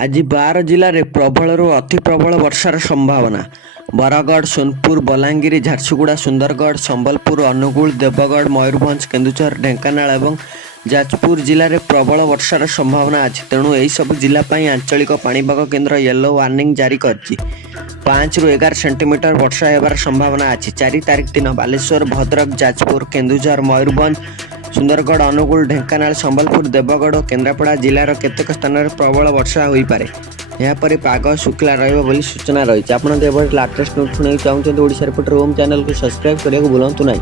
आज 12 जिले में प्रबल अति प्रबल वर्षार संभावना। बरगढ़, सोनपुर, बलांगीर, झारसुगुड़ा, सुंदरगढ़, संबलपुर, अनुगुल, देवगढ़, मयूरभंज, केन्दुझर, ढेंकानाल और जाजपुर जिले में प्रबल वर्षार संभावना अच्छी। तेणु यही सब जिलापाई आंचलिक पाणीपाग केन्द्र येलो वार्निंग जारी करछि। 5 ରୁ 11 सेंटीमीटर वर्षा होबार संभावना अच्छी। 4 तारिख दिन बालेश्वर, भद्रक, जाजपुर, केन्दुझर, मयूरभंज, सुंदरगढ़, अनुगुल, ढेंकानाल, संबलपुर, देवगढ़ और केन्द्रापड़ा जिलार केतेक स्थान में प्रबल वर्षा हो पारे। यापर पाग शुक्ला रही सूचना रही। आप लाटेस्ट नोट शुणा चाहते ओडिशा रिपोर्टर होम चैनल को सब्सक्राइब करने को भूलु ना।